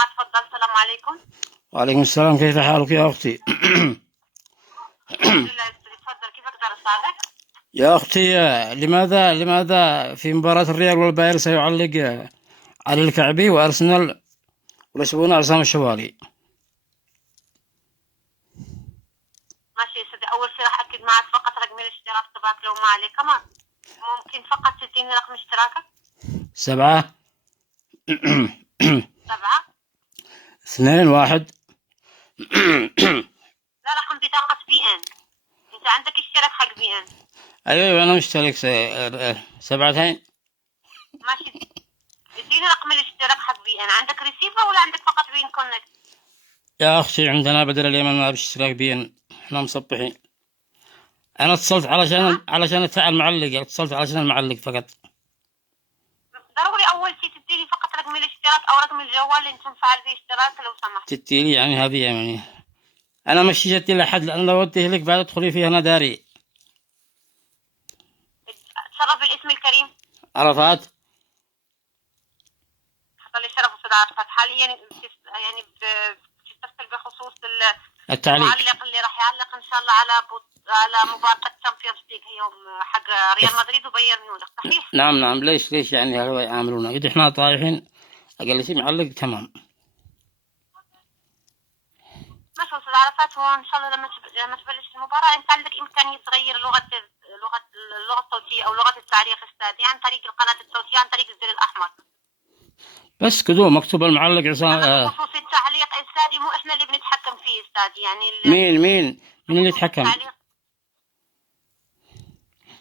معك. تفضل. السلام عليكم. وعليكم السلام، كيف حالك يا أختي؟ الحمد لله. تفضل، كيف أقدر أساعدك؟ يا أختي، لماذا في مباراة الريال والبايرن سيعلق علي الكعبي وأرسنال ويسبون عصام الشوالي؟ ماشي يا سيدي. أول شيء راح أكد معك فقط رقم الاشتراك تبعك لو ما عليه كمان. ممكن فقط تديني رقم اشتراكك؟ 7 7 2 1. لا، رقم بطاقة BN. أنت عندك اشتراك حق BN؟ أيوة أنا مشترك 7 2. ماشي. اديني رقم الاشتراك حق BN. عندك ريسيفر ولا عندك فقط BN كونكت؟ يا أختي عندنا بدل اليمن ما باشتراك بين، احنا مصبحين. أنا اتصلت علشان أدفع المعلق، اتصلت علشان المعلق فقط. ضروري أول شيء تديني فقط رقم الاشتراك أو رقم الجوال اللي أنت مفعل فيه اشتراك لو سمحت. تتيلي يعني هذه يعني أنا مش جتي لحد، لأن لو وديه لك بعد تدخلي فيها أنا داري. تشرف بالاسم الكريم. عرفات؟ حصل لي شرف أستاذ عرفات. حاليا يعني بتتصل بخصوص التعليق المعلق اللي راح يعلق إن شاء الله على مباراة الشامبيونز ليج يوم حق ريال مدريد وبايرن ميونخ، صحيح؟ نعم. ليش يعني هذا يعاملونا إذا إحنا طايحين؟ أقل شيء معلق تمام. ماشي أستاذ عرفات. هو إن شاء الله لما تبلش المباراة أنت عندك إمكانية تغير اللغة الصوتية أو لغة التعليق استاذي عن طريق القناة الصوتية، عن طريق الزر الأحمر. بس كذو مكتوب المعلق عصام. بخصوص التعليق استاذي مو احنا اللي بنتحكم فيه استاذي، يعني مين اللي يتحكم؟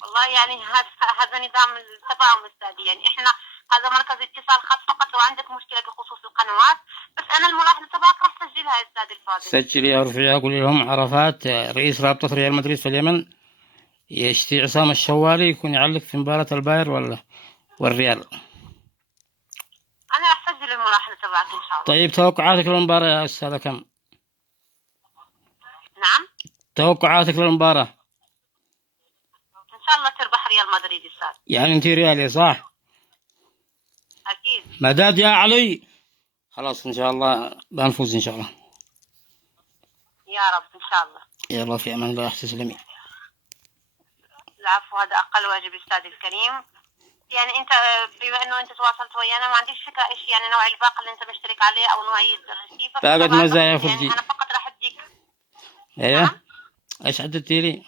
والله يعني هذا نظام التفاهم استاذي. يعني احنا هذا مركز اتصال خاص فقط لو عندك مشكله بخصوص القنوات. بس انا الملاحظه تبعك راح تسجلها يا استاذ الفاضل. سجلي يا رفيع، قولي لهم عرفات رئيس رابطة ريال مدريد في اليمن يشتي عصام الشوالي يكون يعلق في مباراة الباير والريال. انا راح اسجل الملاحظه تبعك ان شاء الله. طيب توقعاتك للمباراة يا أستاذة كم؟ نعم. توقعاتك للمباراة؟ ان شاء الله تربح ريال مدريد استاذ. يعني انت ريالي صح؟ اكيد. مداد يا علي. خلاص ان شاء الله بنفوز ان شاء الله. يا رب ان شاء الله. يلا في امان الله، تسلمي. العفو، هذا اقل واجب استاذ الكريم. يعني انت بما انه انت تواصلت ويانا ما عنديش فكره ايش يعني نوع الباقه اللي انت مشترك عليه او نوعيه الريسيفر. باقت مزايا في يعني انا فقط راح اديك. ايوه. نعم؟ ايش عدتي لي؟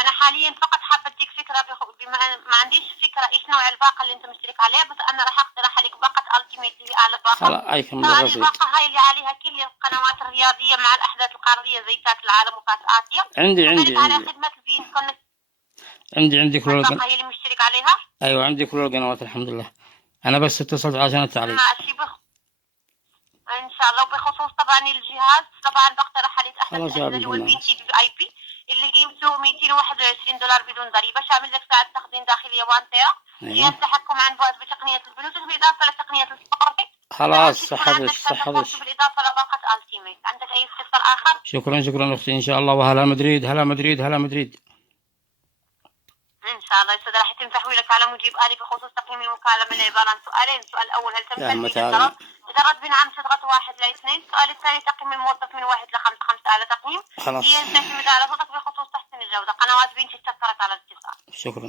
انا حاليا فقط حابه اديك فكره بما ما عنديش فكره ايش نوع الباقه اللي انت مشترك عليها. بس انا راح اقترح عليك باقه التيميت اللي اعلى باقه. خلاص ايكم طبعا بسيط. الباقه هاي اللي عليها كل القنوات الرياضيه مع الاحداث القاريه زي كاس العالم وكاس اسيا. عندي على خدمه البين كونكت. عندي كل الباقه هي اللي مشترك عليها. ايوه عندي كل القنوات الحمد لله. انا بس اتصلت عشان التعليق. ماشي ان شاء الله. وبخصوص طبعا الجهاز طبعا بقترح عليك احدث اجهزه اللي هو البين تي في اي بي اللي قيمته $221 بدون ضريبه، شامل لك ساعه تخزين داخليه 1 تيرا، جهاز تحكم عن بعد بتقنيه البلوتوث بالاضافه لتقنيه السبورت. خلاص صح. بالاضافه لباقه التيميت. عندك اي استفسار اخر؟ شكرا اختي ان شاء الله. وهلا مدريد هلا مدريد هلا مدريد. ان شاء الله يا راح يتم تحويلك على مجيب آلي بخصوص تقييم المكالمه اللي عباره عن سؤالين. السؤال الاول هل تم تسجيل الطلب؟ اذا رد بنعم تضغط 1 ل 2. السؤال الثاني تقييم الموظف من 1 ل 5 على تقييم. خلاص. هي تعتمد على صوتك بخصوص تحسين الجوده. قنوات بين تشكرك على الاتصال. شكرا.